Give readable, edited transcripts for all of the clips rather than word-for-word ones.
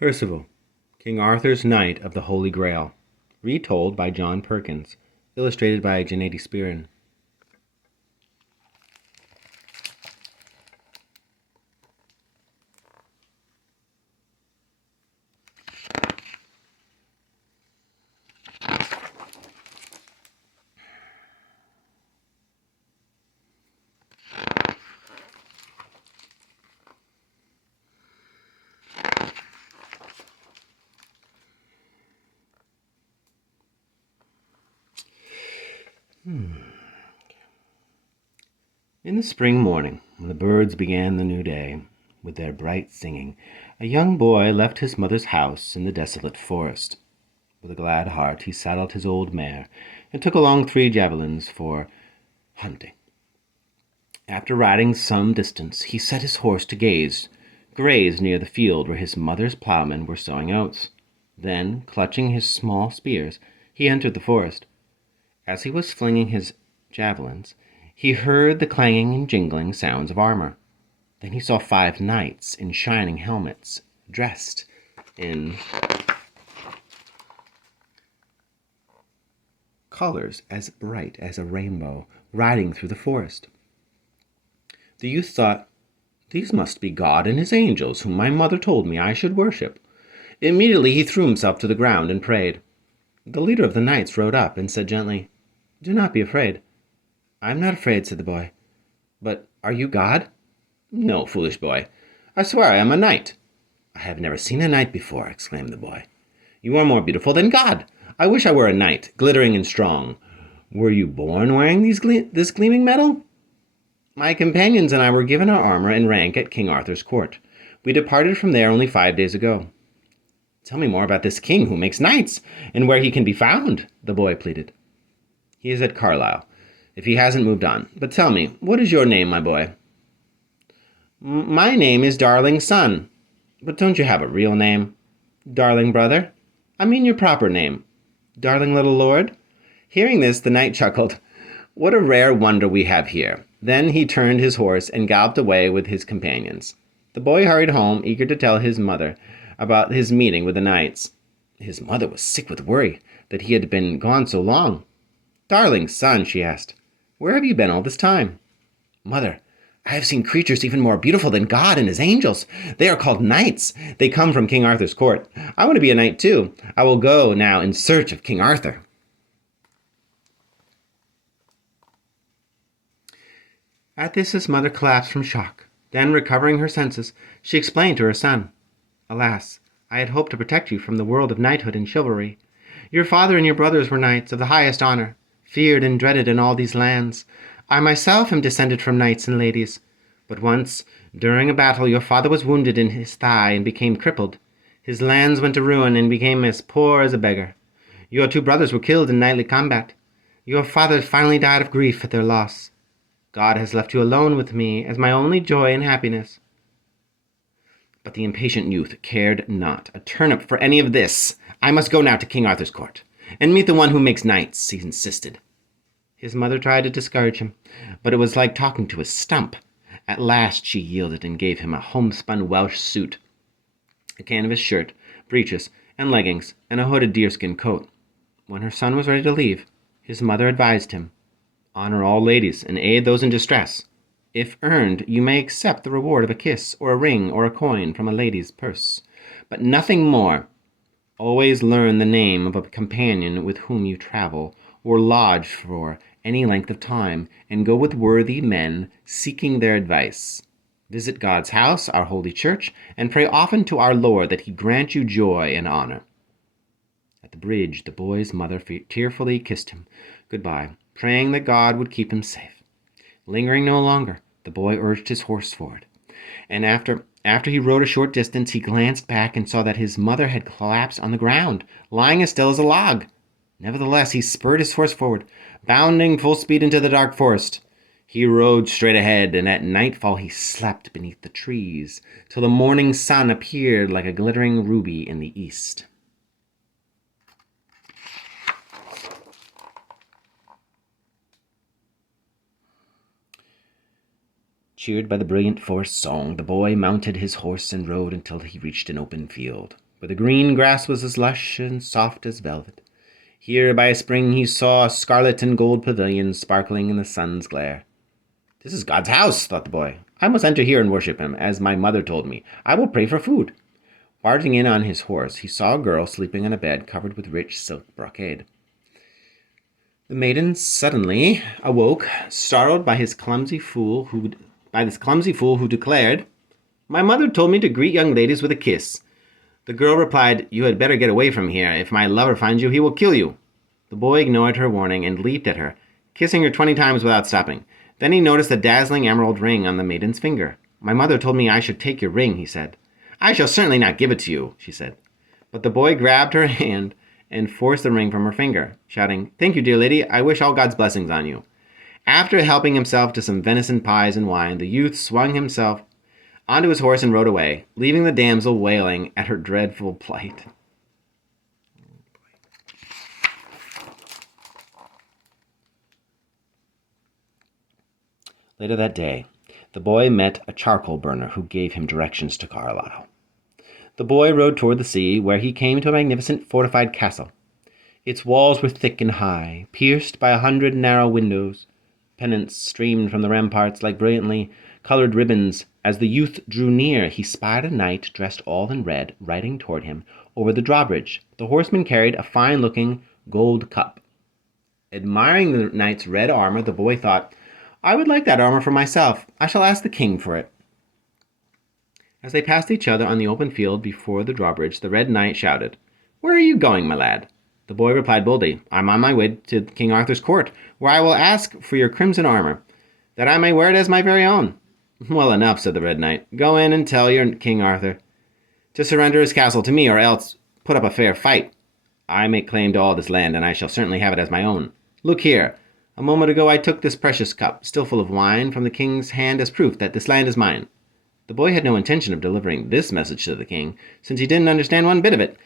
Perceval, King Arthur's Knight of the Holy Grail. Retold by John Perkins. Illustrated by Gennady Spirin. In the spring morning, when the birds began the new day with their bright singing, a young boy left his mother's house in the desolate forest. With a glad heart he saddled his old mare and took along 3 javelins for hunting. After riding some distance, he set his horse to graze near the field where his mother's ploughmen were sowing oats. Then, clutching his small spears, he entered the forest. As he was flinging his javelins, he heard the clanging and jingling sounds of armor. Then he saw 5 knights in shining helmets, dressed in colors as bright as a rainbow, riding through the forest. The youth thought, "These must be God and his angels, whom my mother told me I should worship." Immediately he threw himself to the ground and prayed. The leader of the knights rode up and said gently, "Do not be afraid." "I am not afraid," said the boy. "But are you God?" "No, foolish boy. I swear I am a knight." "I have never seen a knight before," exclaimed the boy. "You are more beautiful than God. I wish I were a knight, glittering and strong. Were you born wearing this gleaming metal?" "My companions and I were given our armor and rank at King Arthur's court. We departed from there only 5 days ago." "Tell me more about this king who makes knights, and where he can be found," the boy pleaded. "He is at Carlisle, if he hasn't moved on. But tell me, what is your name, my boy?" "My name is Darling Son." "But don't you have a real name?" "Darling Brother." "I mean your proper name." "Darling Little Lord." Hearing this, the knight chuckled. "What a rare wonder we have here." Then he turned his horse and galloped away with his companions. The boy hurried home, eager to tell his mother about his meeting with the knights. His mother was sick with worry that he had been gone so long. "Darling son," she asked, "where have you been all this time?" "Mother, I have seen creatures even more beautiful than God and his angels. They are called knights. They come from King Arthur's court. I want to be a knight too. I will go now in search of King Arthur." At this, his mother collapsed from shock. Then, recovering her senses, she explained to her son, "Alas, I had hoped to protect you from the world of knighthood and chivalry. Your father and your brothers were knights of the highest honor, feared and dreaded in all these lands. I myself am descended from knights and ladies. But once, during a battle, your father was wounded in his thigh and became crippled. His lands went to ruin and became as poor as a beggar. Your 2 brothers were killed in knightly combat. Your father finally died of grief at their loss. God has left you alone with me as my only joy and happiness." But the impatient youth cared not a turnip for any of this. "I must go now to King Arthur's court, and meet the one who makes knights," he insisted. His mother tried to discourage him, but it was like talking to a stump. At last she yielded and gave him a homespun Welsh suit, a canvas shirt, breeches, and leggings, and a hooded deerskin coat. When her son was ready to leave, his mother advised him, "Honor all ladies and aid those in distress. If earned, you may accept the reward of a kiss or a ring or a coin from a lady's purse, but nothing more. Always learn the name of a companion with whom you travel or lodge for any length of time, and go with worthy men seeking their advice. Visit God's house, our holy church, and pray often to our Lord that he grant you joy and honor." At the bridge, the boy's mother tearfully kissed him goodbye, praying that God would keep him safe. Lingering no longer, the boy urged his horse forward, and after he rode a short distance, he glanced back and saw that his mother had collapsed on the ground, lying as still as a log. Nevertheless, he spurred his horse forward, bounding full speed into the dark forest. He rode straight ahead, and at nightfall he slept beneath the trees, till the morning sun appeared like a glittering ruby in the east. Cheered by the brilliant forest song, the boy mounted his horse and rode until he reached an open field. where the green grass was as lush and soft as velvet. Here by a spring he saw a scarlet and gold pavilion sparkling in the sun's glare. "This is God's house," thought the boy. "I must enter here and worship him, as my mother told me. I will pray for food." Barging in on his horse, he saw a girl sleeping on a bed covered with rich silk brocade. The maiden suddenly awoke, startled by this clumsy fool who declared, "My mother told me to greet young ladies with a kiss." The girl replied, "You had better get away from here. If my lover finds you, he will kill you." The boy ignored her warning and leaped at her, kissing her 20 times without stopping. Then he noticed a dazzling emerald ring on the maiden's finger. "My mother told me I should take your ring," he said. "I shall certainly not give it to you," she said. But the boy grabbed her hand and forced the ring from her finger, shouting, "Thank you, dear lady. I wish all God's blessings on you." After helping himself to some venison pies and wine, the youth swung himself onto his horse and rode away, leaving the damsel wailing at her dreadful plight. Later that day, the boy met a charcoal burner who gave him directions to Carlisle. The boy rode toward the sea, where he came to a magnificent fortified castle. Its walls were thick and high, pierced by 100 narrow windows. Pennants streamed from the ramparts like brilliantly colored ribbons. As the youth drew near, he spied a knight dressed all in red, riding toward him over the drawbridge. The horseman carried a fine-looking gold cup. Admiring the knight's red armor, the boy thought, "I would like that armor for myself. I shall ask the king for it." As they passed each other on the open field before the drawbridge, the Red Knight shouted, "Where are you going, my lad?" The boy replied boldly, "I'm on my way to King Arthur's court, where I will ask for your crimson armor, that I may wear it as my very own." "Well enough," said the Red Knight. "Go in and tell your King Arthur to surrender his castle to me, or else put up a fair fight. I make claim to all this land, and I shall certainly have it as my own. Look here. A moment ago I took this precious cup, still full of wine, from the king's hand as proof that this land is mine." The boy had no intention of delivering this message to the king, since he didn't understand one bit of it.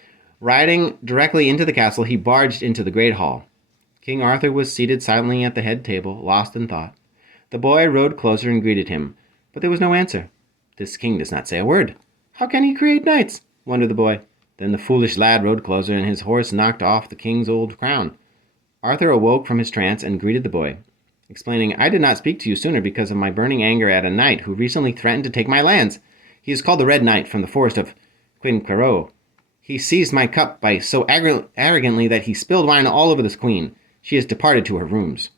Riding directly into the castle, he barged into the great hall. King Arthur was seated silently at the head table, lost in thought. The boy rode closer and greeted him, but there was no answer. "This king does not say a word. How can he create knights?" wondered the boy. Then the foolish lad rode closer, and his horse knocked off the king's old crown. Arthur awoke from his trance and greeted the boy, explaining, "I did not speak to you sooner because of my burning anger at a knight who recently threatened to take my lands. He is called the Red Knight from the forest of Quinquerot. He seized my cup by so arrogantly that he spilled wine all over the queen. She has departed to her rooms."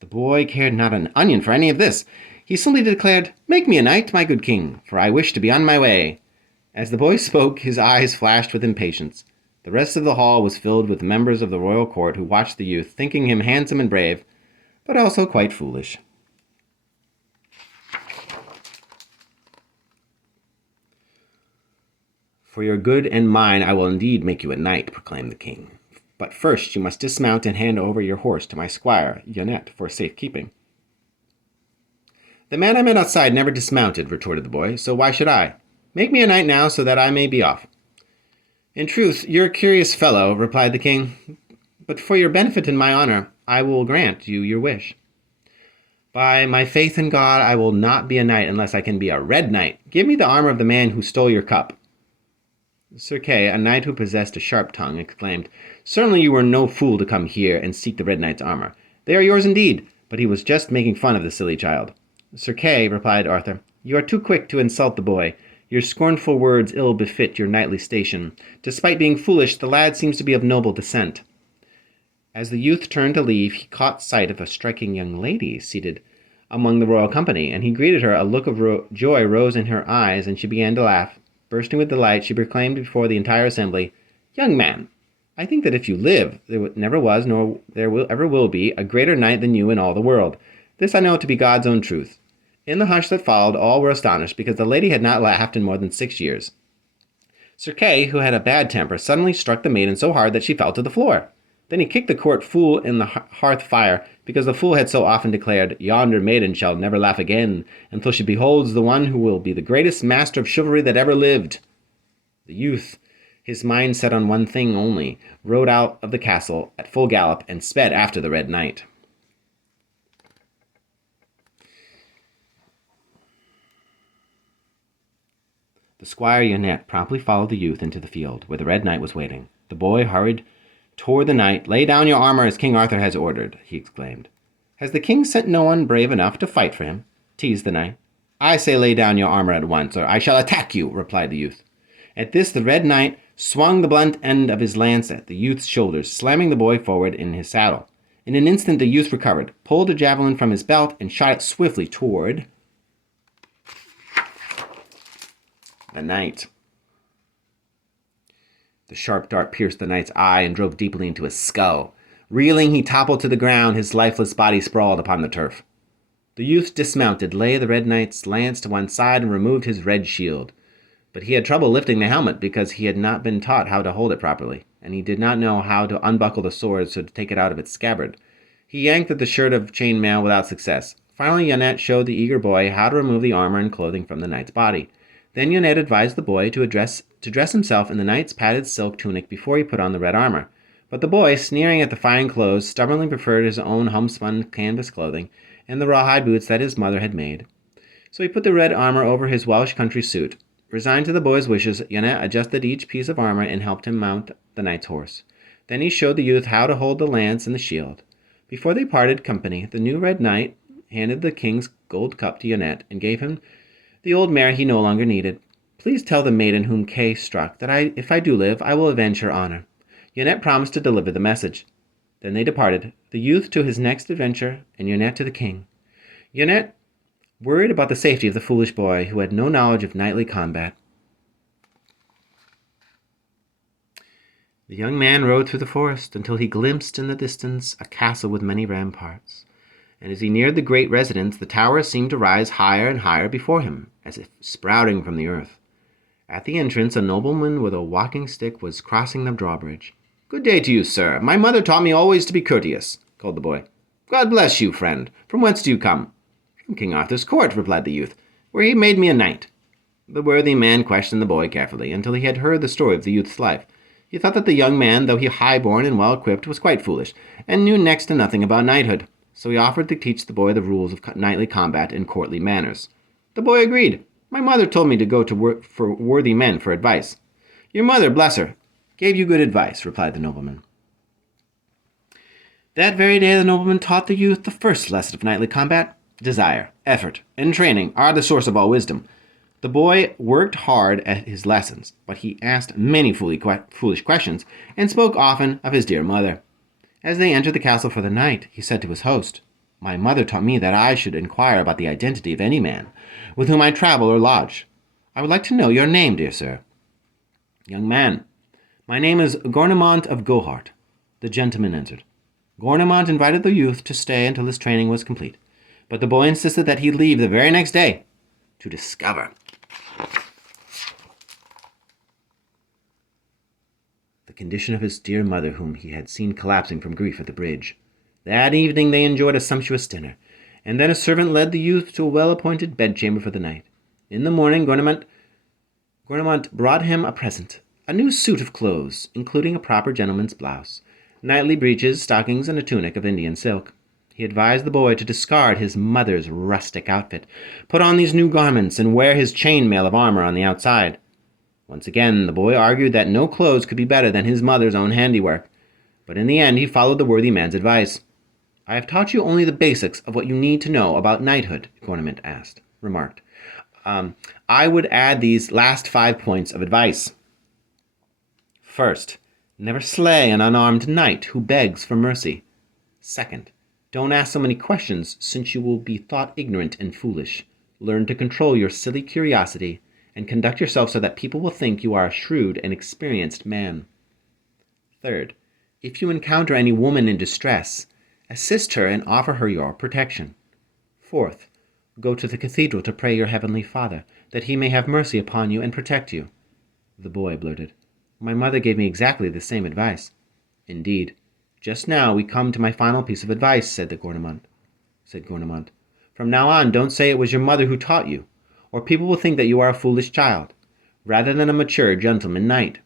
The boy cared not an onion for any of this. He simply declared, "Make me a knight, my good king, for I wish to be on my way." As the boy spoke, his eyes flashed with impatience. The rest of the hall was filled with members of the royal court who watched the youth, thinking him handsome and brave, but also quite foolish. "For your good and mine, I will indeed make you a knight," proclaimed the king. "But first you must dismount and hand over your horse to my squire, Yonette, for safekeeping." "The man I met outside never dismounted," retorted the boy, "so why should I? Make me a knight now, so that I may be off." "In truth, you're a curious fellow," replied the king, "but for your benefit and my honor, I will grant you your wish. By my faith in God, I will not be a knight unless I can be a red knight. Give me the armor of the man who stole your cup." Sir Kay, a knight who possessed a sharp tongue, exclaimed, "Certainly you were no fool to come here and seek the Red Knight's armor. They are yours indeed." But he was just making fun of the silly child. "Sir Kay," replied Arthur, "you are too quick to insult the boy. Your scornful words ill befit your knightly station. Despite being foolish, the lad seems to be of noble descent." As the youth turned to leave, he caught sight of a striking young lady seated among the royal company, and he greeted her. A look of joy rose in her eyes, and she began to laugh. Bursting with delight, she proclaimed before the entire assembly, "Young man, I think that if you live, there never was, nor ever will be, a greater knight than you in all the world. This I know to be God's own truth." In the hush that followed, all were astonished, because the lady had not laughed in more than 6 years. Sir Kay, who had a bad temper, suddenly struck the maiden so hard that she fell to the floor. Then he kicked the court fool in the hearth fire, because the fool had so often declared, "Yonder maiden shall never laugh again, until she beholds the one who will be the greatest master of chivalry that ever lived." The youth, his mind set on one thing only, rode out of the castle at full gallop and sped after the Red Knight. The squire Yonette promptly followed the youth into the field, where the Red Knight was waiting. The boy hurried toward the knight. "Lay down your armor as King Arthur has ordered," he exclaimed. "Has the king sent no one brave enough to fight for him?" teased the knight. "I say lay down your armor at once, or I shall attack you," replied the youth. At this the Red Knight swung the blunt end of his lance at the youth's shoulders, slamming the boy forward in his saddle. In an instant the youth recovered, pulled a javelin from his belt, and shot it swiftly toward the knight. The sharp dart pierced the knight's eye and drove deeply into his skull. Reeling, he toppled to the ground, his lifeless body sprawled upon the turf. The youth dismounted, lay the Red Knight's lance to one side, and removed his red shield. But he had trouble lifting the helmet because he had not been taught how to hold it properly, and he did not know how to unbuckle the sword so to take it out of its scabbard. He yanked at the shirt of chain mail without success. Finally, Yonette showed the eager boy how to remove the armor and clothing from the knight's body. Then Yonette advised the boy to dress himself in the knight's padded silk tunic before he put on the red armor. But the boy, sneering at the fine clothes, stubbornly preferred his own homespun canvas clothing and the rawhide boots that his mother had made. So he put the red armor over his Welsh country suit. Resigned to the boy's wishes, Yonette adjusted each piece of armor and helped him mount the knight's horse. Then he showed the youth how to hold the lance and the shield. Before they parted company, the new Red Knight handed the king's gold cup to Yonette and gave him the old mare he no longer needed. "Please tell the maiden whom Kay struck that if I do live, I will avenge her honor." Yonette promised to deliver the message. Then they departed, the youth to his next adventure, and Yonette to the king. Yonette worried about the safety of the foolish boy who had no knowledge of knightly combat. The young man rode through the forest until he glimpsed in the distance a castle with many ramparts. And as he neared the great residence, the towers seemed to rise higher and higher before him, as if sprouting from the earth. At the entrance, a nobleman with a walking stick was crossing the drawbridge. "Good day to you, sir. My mother taught me always to be courteous," called the boy. "God bless you, friend. From whence do you come?" "From King Arthur's court," replied the youth, "where he made me a knight." The worthy man questioned the boy carefully until he had heard the story of the youth's life. He thought that the young man, though he high-born and well-equipped, was quite foolish, and knew next to nothing about knighthood. So he offered to teach the boy the rules of knightly combat and courtly manners. The boy agreed. "My mother told me to go to work for worthy men for advice." "Your mother, bless her, gave you good advice," replied the nobleman. That very day the nobleman taught the youth the first lesson of knightly combat. Desire, effort, and training are the source of all wisdom. The boy worked hard at his lessons, but he asked many foolish questions and spoke often of his dear mother. As they entered the castle for the night, he said to his host, "My mother taught me that I should inquire about the identity of any man with whom I travel or lodge. I would like to know your name, dear sir." "Young man, my name is Gornemont of Gohart," the gentleman answered. Gornemont invited the youth to stay until his training was complete, but the boy insisted that he leave the very next day to discover the condition of his dear mother, whom he had seen collapsing from grief at the bridge. That evening they enjoyed a sumptuous dinner, and then a servant led the youth to a well-appointed bedchamber for the night. In the morning, Gornemont brought him a present, a new suit of clothes, including a proper gentleman's blouse, knightly breeches, stockings, and a tunic of Indian silk. He advised the boy to discard his mother's rustic outfit, put on these new garments, and wear his chain-mail of armor on the outside. Once again, the boy argued that no clothes could be better than his mother's own handiwork, but in the end he followed the worthy man's advice. "I have taught you only the basics of what you need to know about knighthood," Gornement remarked. "I would add these last 5 points of advice. First, never slay an unarmed knight who begs for mercy. Second, don't ask so many questions, since you will be thought ignorant and foolish. Learn to control your silly curiosity, and conduct yourself so that people will think you are a shrewd and experienced man. Third, if you encounter any woman in distress, assist her and offer her your protection. Fourth, go to the cathedral to pray your heavenly Father, that he may have mercy upon you and protect you." The boy blurted, "My mother gave me exactly the same advice." "Indeed. Just now we come to my final piece of advice," said Gornemont. "From now on, don't say it was your mother who taught you, or people will think that you are a foolish child, rather than a mature gentleman knight."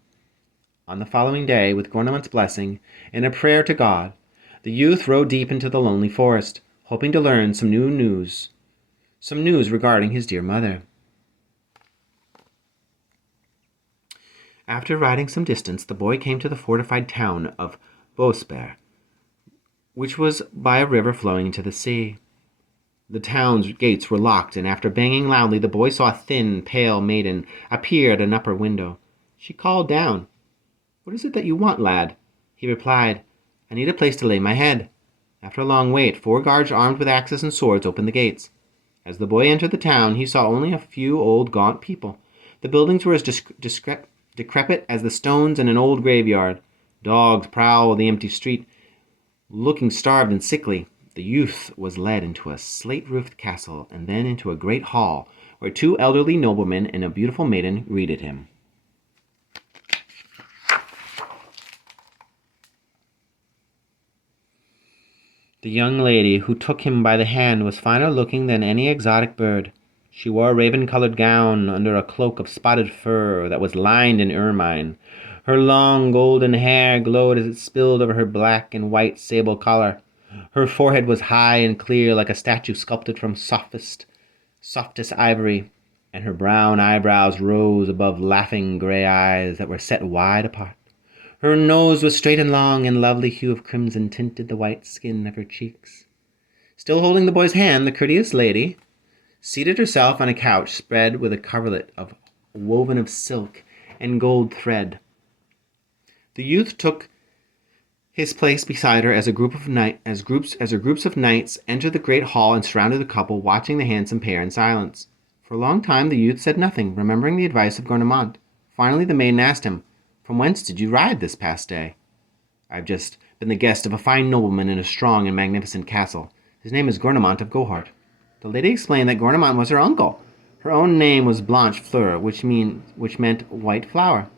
On the following day, with Gornemont's blessing and a prayer to God, the youth rode deep into the lonely forest, hoping to learn some news regarding his dear mother. After riding some distance, the boy came to the fortified town of Beauspert, which was by a river flowing into the sea. The town's gates were locked, and after banging loudly, the boy saw a thin, pale maiden appear at an upper window. She called down, "What is it that you want, lad?" He replied, "I need a place to lay my head." After a long wait, 4 guards armed with axes and swords opened the gates. As the boy entered the town, he saw only a few old, gaunt people. The buildings were as decrepit as the stones in an old graveyard. Dogs prowled the empty street, looking starved and sickly. The youth was led into a slate-roofed castle and then into a great hall, where 2 elderly noblemen and a beautiful maiden greeted him. The young lady who took him by the hand was finer looking than any exotic bird. She wore a raven-colored gown under a cloak of spotted fur that was lined in ermine. Her long golden hair glowed as it spilled over her black and white sable collar. Her forehead was high and clear like a statue sculpted from softest ivory, and her brown eyebrows rose above laughing gray eyes that were set wide apart. Her nose was straight and long, and lovely hue of crimson tinted the white skin of her cheeks. Still holding the boy's hand, the courteous lady seated herself on a couch spread with a coverlet woven of silk and gold thread. The youth took his place beside her as groups of knights entered the great hall and surrounded the couple, watching the handsome pair in silence. For a long time the youth said nothing, remembering the advice of Gouvernail. Finally the maiden asked him, "From whence did you ride this past day?" "I've just been the guest of a fine nobleman in a strong and magnificent castle. His name is Gouvernail of Gauhart." The lady explained that Gouvernail was her uncle. Her own name was Blanche Fleur, which meant white flower.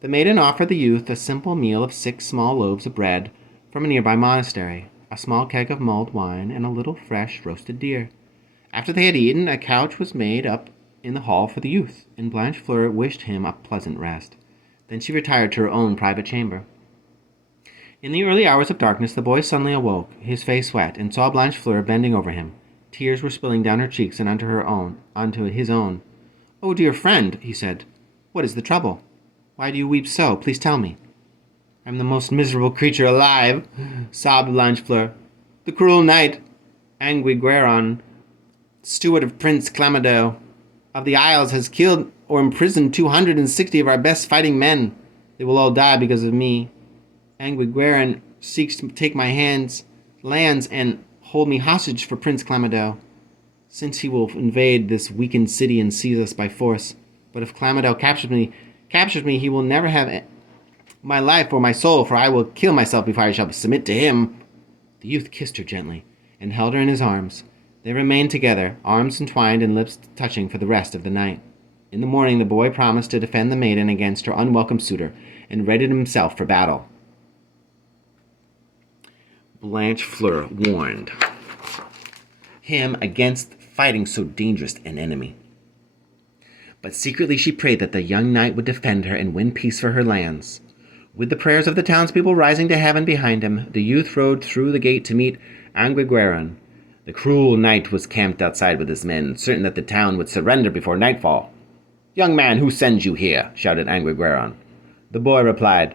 The maiden offered the youth a simple meal of 6 small loaves of bread from a nearby monastery, a small keg of mulled wine, and a little fresh roasted deer. After they had eaten, a couch was made up in the hall for the youth, and Blanche Fleur wished him a pleasant rest. Then she retired to her own private chamber. In the early hours of darkness, the boy suddenly awoke, his face wet, and saw Blanche Fleur bending over him. Tears were spilling down her cheeks and onto his own. "Oh, dear friend," he said, "what is the trouble? Why do you weep so? Please tell me." "I'm the most miserable creature alive," sobbed Blanche Fleur. "The cruel knight, Anguigueron, steward of Prince Clamado of the Isles, has killed or imprisoned 260 of our best fighting men. They will all die because of me. Anguigueron seeks to take my lands and hold me hostage for Prince Clamado, since he will invade this weakened city and seize us by force. But if Clamado captures me, he will never have my life or my soul, for I will kill myself before I shall submit to him." The youth kissed her gently and held her in his arms. They remained together, arms entwined and lips touching, for the rest of the night. In the morning the boy promised to defend the maiden against her unwelcome suitor, and readied himself for battle. Blanche Fleur warned him against fighting so dangerous an enemy. But secretly she prayed that the young knight would defend her and win peace for her lands. With the prayers of the townspeople rising to heaven behind him, the youth rode through the gate to meet Anguigueron. The cruel knight was camped outside with his men, certain that the town would surrender before nightfall. "Young man, who sends you here?" shouted Anguigueron. The boy replied,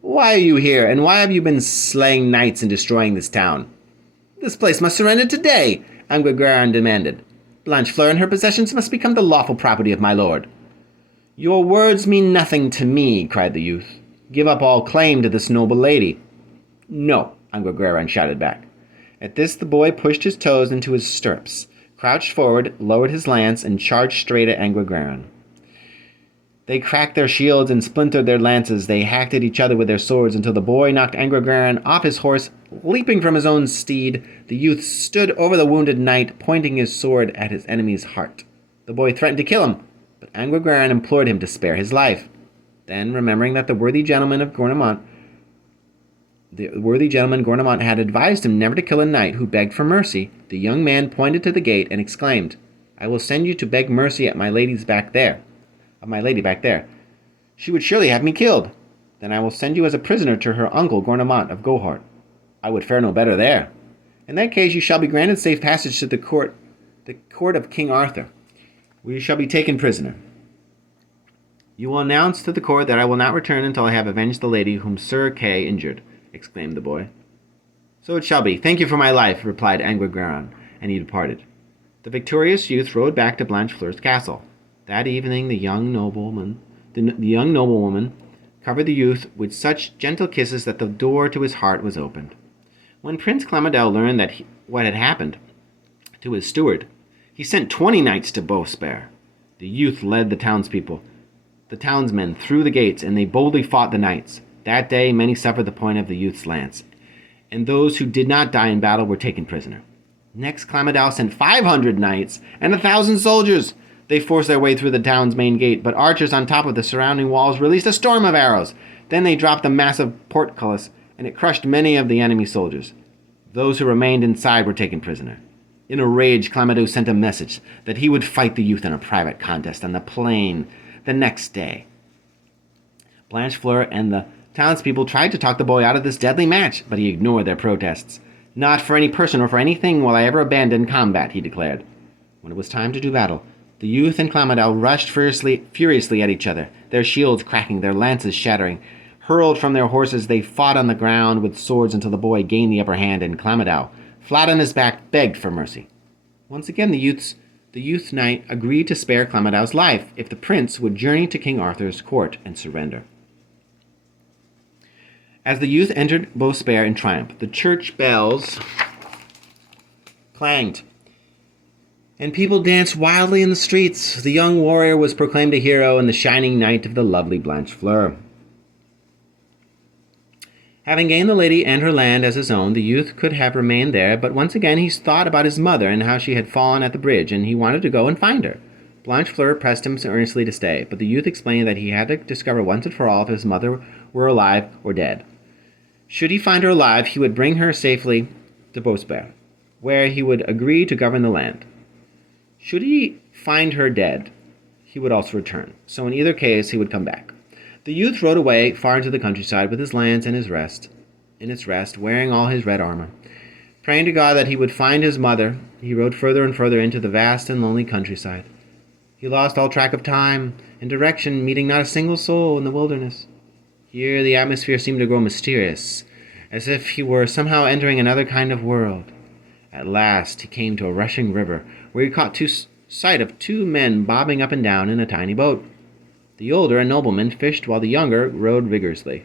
"Why are you here, and why have you been slaying knights and destroying this town?" "This place must surrender today," Anguigueron demanded. "Blanche Fleur and her possessions must become the lawful property of my lord." "Your words mean nothing to me," cried the youth. "Give up all claim to this noble lady." "No," Anguigueron shouted back. At this the boy pushed his toes into his stirrups, crouched forward, lowered his lance, and charged straight at Anguigueron. They cracked their shields and splintered their lances. They hacked at each other with their swords until the boy knocked Anguigueron off his horse. Leaping from his own steed, the youth stood over the wounded knight, pointing his sword at his enemy's heart. The boy threatened to kill him, but Anguigueron implored him to spare his life. Then, remembering that the worthy gentleman Gouvernail had advised him never to kill a knight who begged for mercy, the young man pointed to the gate and exclaimed, "I will send you to beg mercy at my lady back there. She would surely have me killed. Then I will send you as a prisoner to her uncle Gouvernail of Gauhart. I would fare no better there. In that case you shall be granted safe passage to the court of King Arthur, where you shall be taken prisoner." You will announce to the court that I will not return until I have avenged the lady whom Sir Kay injured, exclaimed the boy. So it shall be. Thank you for my life, replied Anguigaron, and he departed. The victorious youth rode back to Blanchefleur's castle. That evening the young noblewoman covered the youth with such gentle kisses that the door to his heart was opened. When Prince Clamodel learned what had happened to his steward, he sent 20 knights to Beauspierre. The youth led the townsmen through the gates, and they boldly fought the knights. That day many suffered the point of the youth's lance, and those who did not die in battle were taken prisoner. Next, Clamodel sent 500 knights and 1,000 soldiers. They forced their way through the town's main gate, but archers on top of the surrounding walls released a storm of arrows. Then they dropped a massive portcullis, and it crushed many of the enemy soldiers. Those who remained inside were taken prisoner. In a rage, Clamodel sent a message that he would fight the youth in a private contest on the plain the next day. Blanchefleur and the townspeople tried to talk the boy out of this deadly match, but he ignored their protests. Not for any person or for anything will I ever abandon combat, he declared. When it was time to do battle, the youth and Clamodel rushed furiously at each other, their shields cracking, their lances shattering. Hurled from their horses, they fought on the ground with swords until the boy gained the upper hand, and Clamodel, flat on his back, begged for mercy. Once again the youth knight agreed to spare Clamodel's life if the prince would journey to King Arthur's court and surrender. As the youth entered Beauspierre in triumph, the church bells clanged, and people danced wildly in the streets. The young warrior was proclaimed a hero and the shining knight of the lovely Blanchefleur. Having gained the lady and her land as his own, the youth could have remained there, but once again he thought about his mother and how she had fallen at the bridge, and he wanted to go and find her. Blanchefleur pressed him earnestly to stay, but the youth explained that he had to discover once and for all if his mother were alive or dead. Should he find her alive, he would bring her safely to Beauspierre, where he would agree to govern the land. Should he find her dead, he would also return, so in either case he would come back. The youth rode away far into the countryside with his lance in its rest, wearing all his red armor. Praying to God that he would find his mother, he rode further and further into the vast and lonely countryside. He lost all track of time and direction, meeting not a single soul in the wilderness. Here the atmosphere seemed to grow mysterious, as if he were somehow entering another kind of world. At last he came to a rushing river, where he caught sight of 2 men bobbing up and down in a tiny boat. The older, a nobleman, fished while the younger rowed vigorously.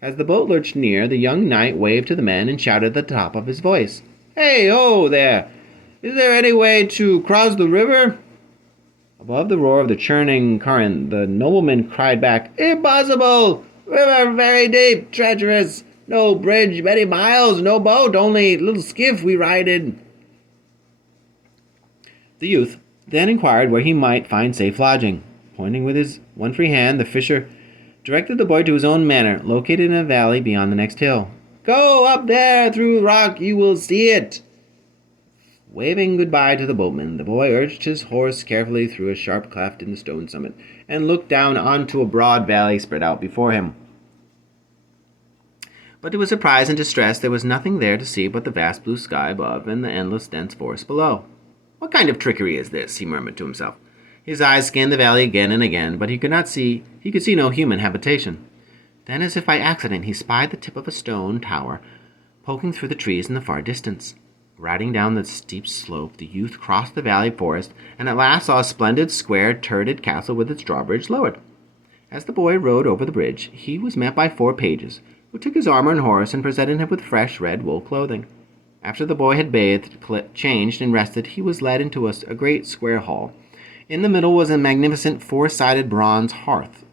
As the boat lurched near, the young knight waved to the men and shouted at the top of his voice, "Hey, ho, there! Is there any way to cross the river?" Above the roar of the churning current, the nobleman cried back, "Impossible! River very deep, treacherous. No bridge, many miles, no boat, only little skiff we ride in." The youth then inquired where he might find safe lodging. Pointing with his one free hand, the fisher directed the boy to his own manor, located in a valley beyond the next hill. "Go up there through the rock, you will see it." Waving goodbye to the boatman, the boy urged his horse carefully through a sharp cleft in the stone summit and looked down onto a broad valley spread out before him. But to his surprise and distress, there was nothing there to see but the vast blue sky above and the endless dense forest below. "What kind of trickery is this?" he murmured to himself. His eyes scanned the valley again and again, but he could see no human habitation. Then, as if by accident, he spied the tip of a stone tower poking through the trees in the far distance. Riding down the steep slope, the youth crossed the valley forest, and at last saw a splendid, square, turreted castle with its drawbridge lowered. As the boy rode over the bridge, he was met by 4 pages, who took his armor and horse and presented him with fresh red wool clothing. After the boy had bathed, changed, and rested, he was led into a great square hall. In the middle was a magnificent 4-sided bronze hearth,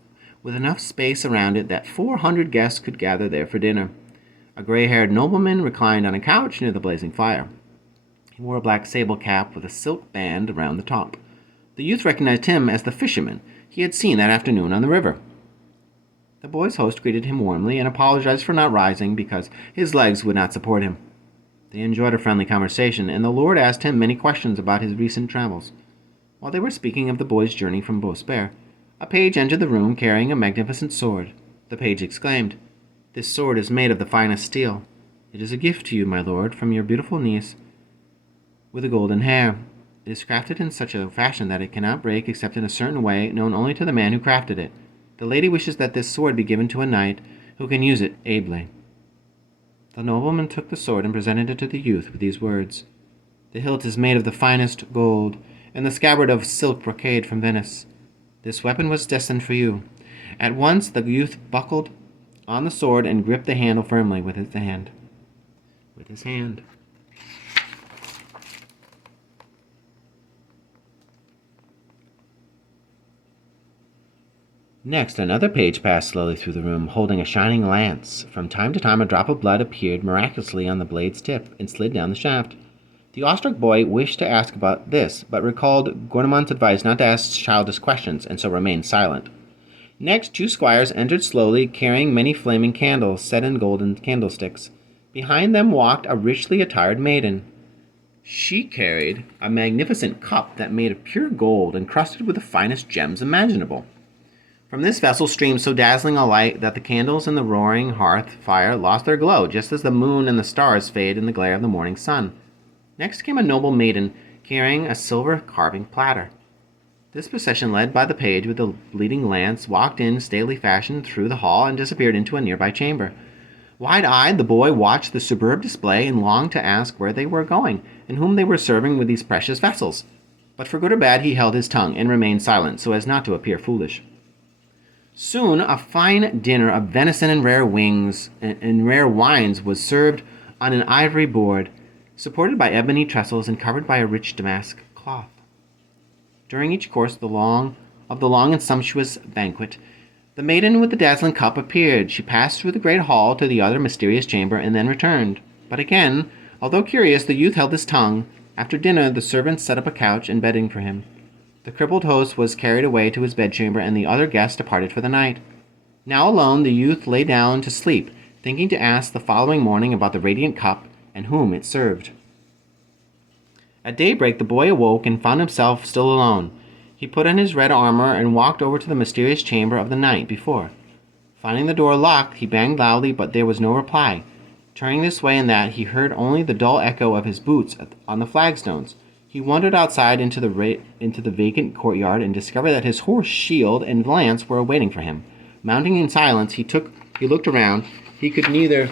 with enough space around it that 400 guests could gather there for dinner. A gray-haired nobleman reclined on a couch near the blazing fire. He wore a black sable cap with a silk band around the top. The youth recognized him as the fisherman he had seen that afternoon on the river. The boy's host greeted him warmly and apologized for not rising because his legs would not support him. They enjoyed a friendly conversation, and the lord asked him many questions about his recent travels. While they were speaking of the boy's journey from Beauspierre, a page entered the room carrying a magnificent sword. The page exclaimed, "This sword is made of the finest steel. It is a gift to you, my lord, from your beautiful niece with the golden hair. It is crafted in such a fashion that it cannot break except in a certain way known only to the man who crafted it. The lady wishes that this sword be given to a knight who can use it ably." The nobleman took the sword and presented it to the youth with these words: "The hilt is made of the finest gold, and the scabbard of silk brocade from Venice. This weapon was destined for you." At once the youth buckled on the sword and gripped the handle firmly with his hand. Next, another page passed slowly through the room, holding a shining lance. From time to time, a drop of blood appeared miraculously on the blade's tip and slid down the shaft. The awestruck boy wished to ask about this, but recalled Gurneman's advice not to ask childish questions, and so remained silent. Next, 2 squires entered slowly, carrying many flaming candles set in golden candlesticks. Behind them walked a richly attired maiden. She carried a magnificent cup that made of pure gold, encrusted with the finest gems imaginable. From this vessel streamed so dazzling a light that the candles in the roaring hearth fire lost their glow, just as the moon and the stars fade in the glare of the morning sun. Next came a noble maiden, carrying a silver carving platter. This procession, led by the page with the bleeding lance, walked in stately fashion through the hall and disappeared into a nearby chamber. Wide-eyed, the boy watched the superb display and longed to ask where they were going, and whom they were serving with these precious vessels. But for good or bad, he held his tongue and remained silent, so as not to appear foolish. Soon a fine dinner of venison and rare wines was served on an ivory board, supported by ebony trestles and covered by a rich damask cloth. During each course of the long and sumptuous banquet, the maiden with the dazzling cup appeared. She passed through the great hall to the other mysterious chamber and then returned. But again, although curious, the youth held his tongue. After dinner, the servants set up a couch and bedding for him. The crippled host was carried away to his bedchamber, and the other guests departed for the night. Now alone, the youth lay down to sleep, thinking to ask the following morning about the radiant cup and whom it served. At daybreak, the boy awoke and found himself still alone. He put on his red armor and walked over to the mysterious chamber of the night before. Finding the door locked, he banged loudly, but there was no reply. Turning this way and that, he heard only the dull echo of his boots on the flagstones. He wandered outside into the vacant courtyard and discovered that his horse, shield, and lance were awaiting for him. Mounting in silence, he looked around. He could neither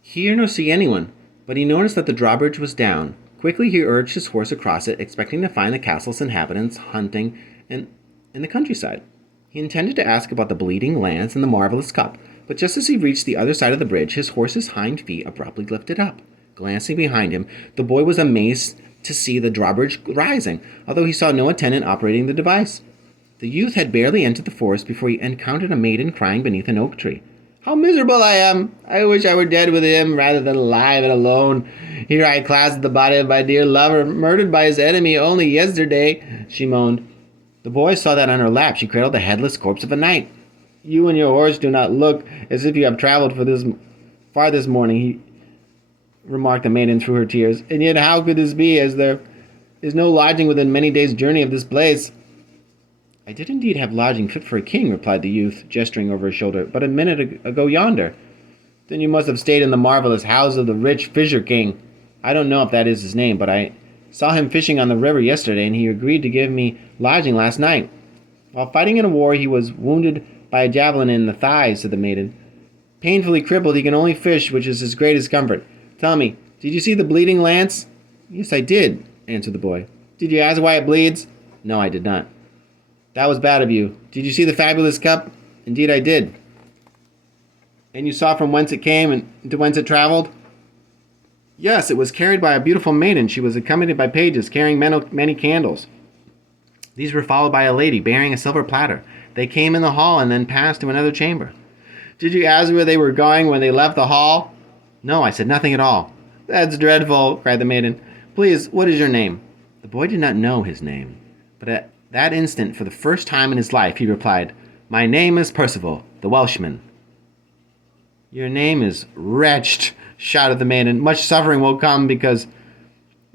hear nor see anyone, but he noticed that the drawbridge was down. Quickly he urged his horse across it, expecting to find the castle's inhabitants hunting in the countryside. He intended to ask about the bleeding lance and the marvelous cup, but just as he reached the other side of the bridge, his horse's hind feet abruptly lifted up. Glancing behind him, the boy was amazed to see the drawbridge rising, although he saw no attendant operating the device. The youth had barely entered the forest before he encountered a maiden crying beneath an oak tree. "How miserable I am! I wish I were dead with him rather than alive and alone. Here I clasped the body of my dear lover, murdered by his enemy only yesterday," she moaned. The boy saw that on her lap she cradled the headless corpse of a knight. "You and your horse do not look as if you have traveled far this morning," remarked the maiden through her tears. "And yet how could this be, as there is no lodging within many days' journey of this place?" "I did indeed have lodging fit for a king," replied the youth, gesturing over his shoulder, "but a minute ago yonder." "Then you must have stayed in the marvelous house of the rich fisher king. I don't know if that is his name, but I saw him fishing on the river yesterday, and he agreed to give me lodging last night. While fighting in a war, he was wounded by a javelin in the thigh," said the maiden. "Painfully crippled, he can only fish, which is his greatest comfort. Tell me, did you see the bleeding lance?" "Yes, I did," answered the boy. "Did you ask why it bleeds?" "No, I did not." "That was bad of you. Did you see the fabulous cup?" "Indeed I did." "And you saw from whence it came and to whence it traveled?" "Yes, it was carried by a beautiful maiden. She was accompanied by pages carrying many candles. These were followed by a lady bearing a silver platter. They came in the hall and then passed to another chamber." "Did you ask where they were going when they left the hall?" "No, I said nothing at all." "That's dreadful," cried the maiden. "Please, what is your name?" The boy did not know his name, but at that instant, for the first time in his life, he replied, "My name is Perceval, the Welshman." "Your name is wretched," shouted the maiden. "Much suffering will come because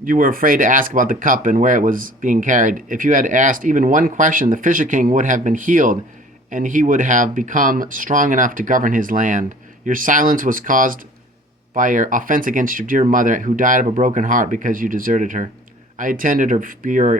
you were afraid to ask about the cup and where it was being carried. If you had asked even one question, the Fisher King would have been healed, and he would have become strong enough to govern his land. Your silence was caused by your offense against your dear mother, who died of a broken heart because you deserted her. I attended her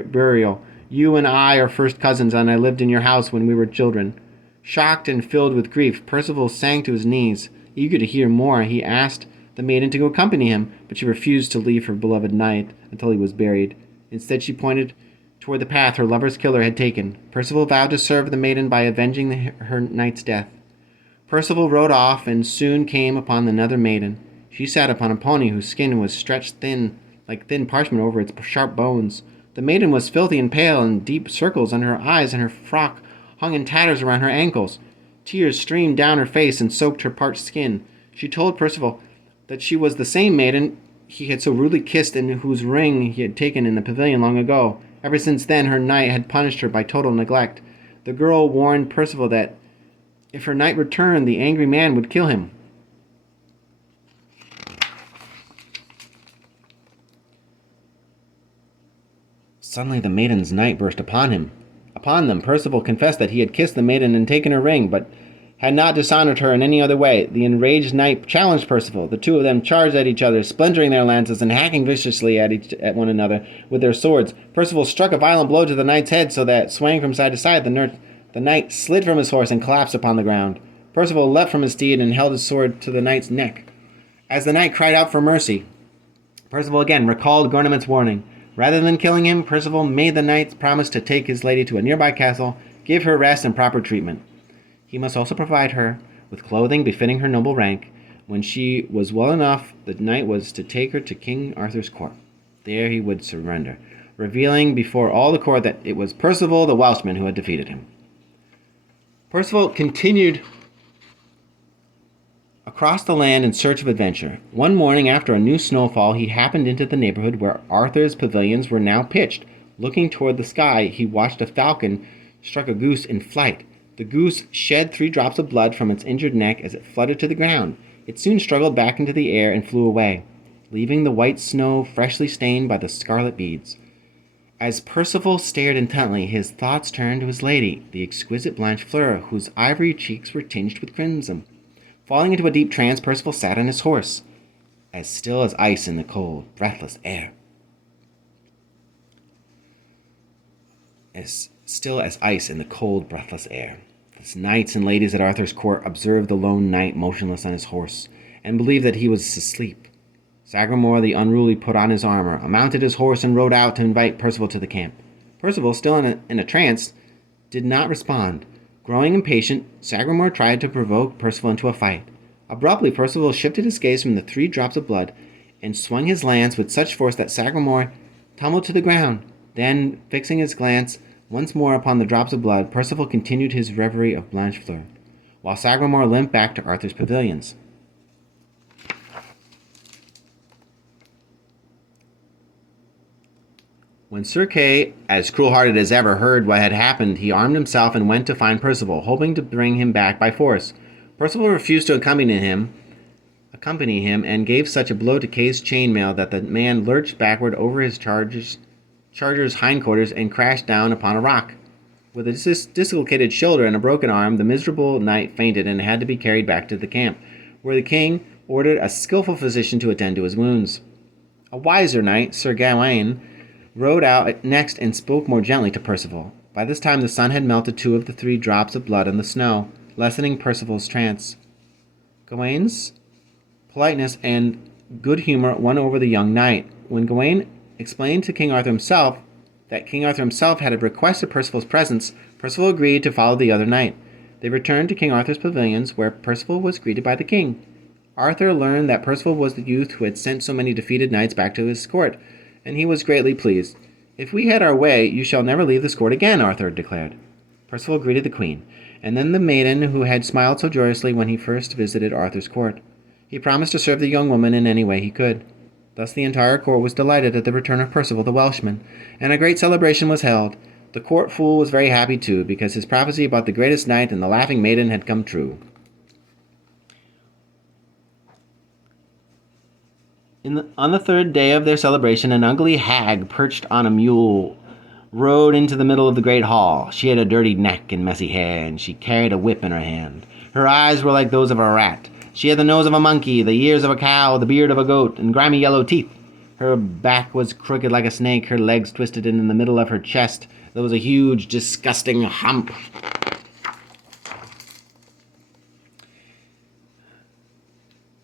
burial. You and I are first cousins, and I lived in your house when we were children." Shocked and filled with grief, Perceval sank to his knees. Eager to hear more, he asked the maiden to accompany him, but she refused to leave her beloved knight until he was buried. Instead, she pointed toward the path her lover's killer had taken. Perceval vowed to serve the maiden by avenging her knight's death. Perceval rode off and soon came upon another maiden. She sat upon a pony whose skin was stretched thin, like thin parchment over its sharp bones. The maiden was filthy and pale, and deep circles under her eyes, and her frock hung in tatters around her ankles. Tears streamed down her face and soaked her parched skin. She told Perceval that she was the same maiden he had so rudely kissed and whose ring he had taken in the pavilion long ago. Ever since then, her knight had punished her by total neglect. The girl warned Perceval that if her knight returned, the angry man would kill him. Suddenly the maiden's knight burst upon him. Upon them, Perceval confessed that he had kissed the maiden and taken her ring, but had not dishonored her in any other way. The enraged knight challenged Perceval. The two of them charged at each other, splintering their lances and hacking viciously at one another with their swords. Perceval struck a violent blow to the knight's head so that, swaying from side to side, the knight slid from his horse and collapsed upon the ground. Perceval leapt from his steed and held his sword to the knight's neck. As the knight cried out for mercy, Perceval again recalled Gornement's warning. Rather than killing him, Perceval made the knight promise to take his lady to a nearby castle, give her rest and proper treatment. He must also provide her with clothing befitting her noble rank. When she was well enough, the knight was to take her to King Arthur's court. There he would surrender, revealing before all the court that it was Perceval the Welshman who had defeated him. Perceval continued across the land in search of adventure. One morning after a new snowfall, he happened into the neighborhood where Arthur's pavilions were now pitched. Looking toward the sky, he watched a falcon struck a goose in flight. The goose shed 3 drops of blood from its injured neck as it fluttered to the ground. It soon struggled back into the air and flew away, leaving the white snow freshly stained by the scarlet beads. As Perceval stared intently, his thoughts turned to his lady, the exquisite Blanchefleur, whose ivory cheeks were tinged with crimson. Falling into a deep trance, Perceval sat on his horse, as still as ice in the cold, breathless air. As still as ice in the cold, breathless air. The knights and ladies at Arthur's court observed the lone knight motionless on his horse, and believed that he was asleep. Sagramore the unruly put on his armor, mounted his horse, and rode out to invite Perceval to the camp. Perceval, still in a trance, did not respond. Growing impatient, Sagramore tried to provoke Perceval into a fight. Abruptly, Perceval shifted his gaze from the 3 drops of blood and swung his lance with such force that Sagramore tumbled to the ground. Then, fixing his glance once more upon the drops of blood, Perceval continued his reverie of Blanchefleur, while Sagramore limped back to Arthur's pavilions. When Sir Kay, as cruel-hearted as ever, heard what had happened, he armed himself and went to find Perceval, hoping to bring him back by force. Perceval refused to accompany him, and gave such a blow to Kay's chainmail that the man lurched backward over his charger's hindquarters and crashed down upon a rock. With a dislocated shoulder and a broken arm, the miserable knight fainted and had to be carried back to the camp, where the king ordered a skillful physician to attend to his wounds. A wiser knight, Sir Gawain, rode out next and spoke more gently to Perceval. By this time the sun had melted 2 of the 3 drops of blood on the snow, lessening Perceval's trance. Gawain's politeness and good humor won over the young knight. When Gawain explained to King Arthur himself that King Arthur himself had requested Perceval's presence, Perceval agreed to follow the other knight. They returned to King Arthur's pavilions, where Perceval was greeted by the king. Arthur learned that Perceval was the youth who had sent so many defeated knights back to his court, and he was greatly pleased. "If we had our way, you shall never leave this court again," Arthur declared. Perceval greeted the queen, and then the maiden who had smiled so joyously when he first visited Arthur's court. He promised to serve the young woman in any way he could. Thus the entire court was delighted at the return of Perceval the Welshman, and a great celebration was held. The court fool was very happy too, because his prophecy about the greatest knight and the laughing maiden had come true. On the 3rd day of their celebration, an ugly hag perched on a mule rode into the middle of the great hall. She had a dirty neck and messy hair, and she carried a whip in her hand. Her eyes were like those of a rat. She had the nose of a monkey, the ears of a cow, the beard of a goat, and grimy yellow teeth. Her back was crooked like a snake, her legs twisted in the middle of her chest, There was a huge, disgusting hump.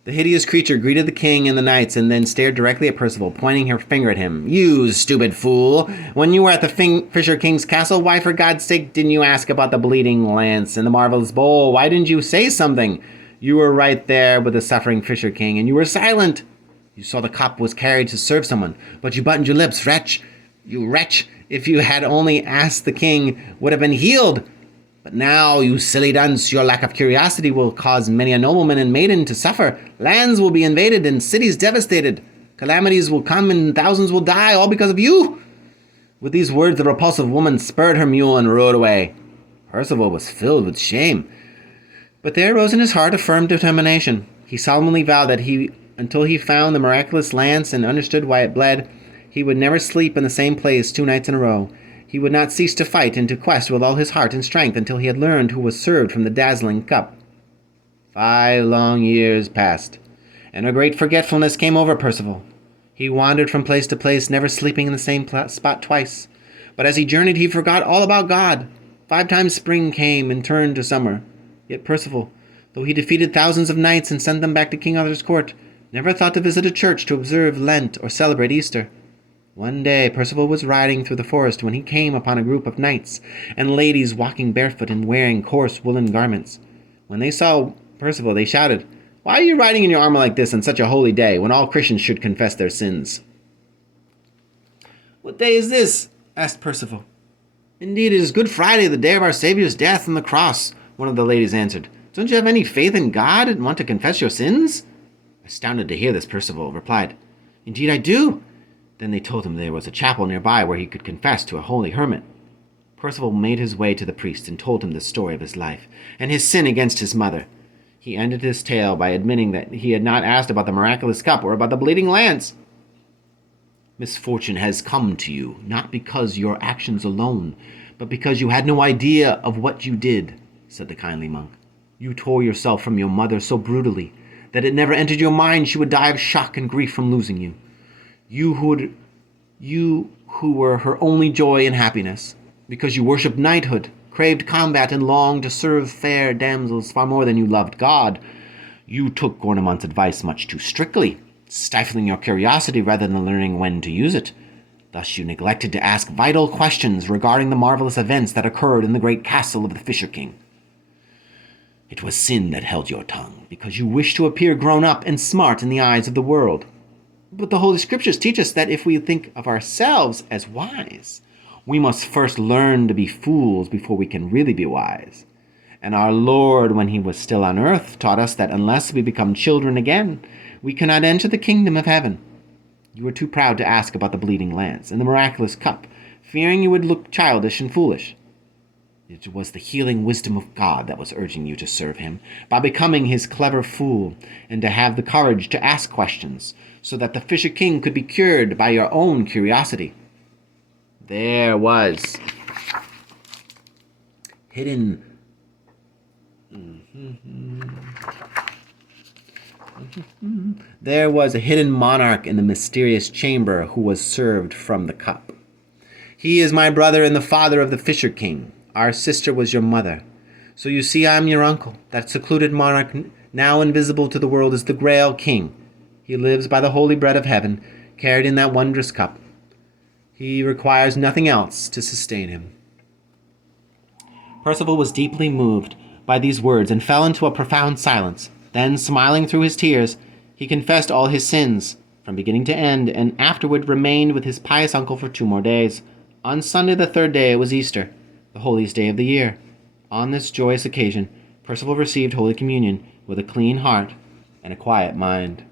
The hideous creature greeted the king and the knights and then stared directly at Perceval, pointing her finger at him. "You stupid fool! When you were at the Fisher King's castle, why for God's sake didn't you ask about the bleeding lance and the marvelous bowl? Why didn't you say something? You were right there with the suffering Fisher King, and you were silent. You saw the cup was carried to serve someone, but you buttoned your lips, wretch! You wretch! If you had only asked, the king would have been healed. But now, you silly dunce, your lack of curiosity will cause many a nobleman and maiden to suffer. Lands will be invaded and cities devastated. Calamities will come and thousands will die, all because of you." With these words, the repulsive woman spurred her mule and rode away. Perceval was filled with shame, but there rose in his heart a firm determination. He solemnly vowed that until he found the miraculous lance and understood why it bled, he would never sleep in the same place 2 nights in a row. He would not cease to fight and to quest with all his heart and strength until he had learned who was served from the dazzling cup. 5 long years passed, and a great forgetfulness came over Perceval. He wandered from place to place, never sleeping in the same spot twice. But as he journeyed, he forgot all about God. 5 times spring came and turned to summer. Yet Perceval, though he defeated thousands of knights and sent them back to King Arthur's court, never thought to visit a church to observe Lent or celebrate Easter. One day Perceval was riding through the forest when he came upon a group of knights and ladies walking barefoot and wearing coarse woolen garments. When they saw Perceval, they shouted, "Why are you riding in your armor like this on such a holy day, when all Christians should confess their sins?" "What day is this?" asked Perceval. "Indeed, it is Good Friday, the day of our Savior's death on the cross," one of the ladies answered. "Don't you have any faith in God and want to confess your sins?" Astounded to hear this, Perceval replied, "Indeed I do." Then they told him there was a chapel nearby where he could confess to a holy hermit. Perceval made his way to the priest and told him the story of his life and his sin against his mother. He ended his tale by admitting that he had not asked about the miraculous cup or about the bleeding lance. "Misfortune has come to you, not because your actions alone, but because you had no idea of what you did," said the kindly monk. "You tore yourself from your mother so brutally that it never entered your mind she would die of shock and grief from losing you. You who were her only joy and happiness, because you worshipped knighthood, craved combat, and longed to serve fair damsels far more than you loved God. You took Gornemont's advice much too strictly, stifling your curiosity rather than learning when to use it. Thus you neglected to ask vital questions regarding the marvelous events that occurred in the great castle of the Fisher King. It was sin that held your tongue, because you wished to appear grown up and smart in the eyes of the world. But the Holy Scriptures teach us that if we think of ourselves as wise, we must first learn to be fools before we can really be wise. And our Lord, when he was still on earth, taught us that unless we become children again, we cannot enter the kingdom of heaven. You were too proud to ask about the bleeding lance and the miraculous cup, fearing you would look childish and foolish. It was the healing wisdom of God that was urging you to serve him by becoming his clever fool and to have the courage to ask questions so that the Fisher King could be cured by your own curiosity. There was hidden There was a hidden monarch in the mysterious chamber who was served from the cup. He is my brother and the father of the Fisher King. Our sister was your mother. So you see I am your uncle. That secluded monarch, now invisible to the world, is the Grail King. He lives by the holy bread of heaven, carried in that wondrous cup. He requires nothing else to sustain him. Perceval was deeply moved by these words and fell into a profound silence. Then, smiling through his tears, he confessed all his sins, from beginning to end, and afterward remained with his pious uncle for 2 more days. On Sunday, the 3rd day, it was Easter, the holiest day of the year. On this joyous occasion, Perceval received Holy Communion with a clean heart and a quiet mind.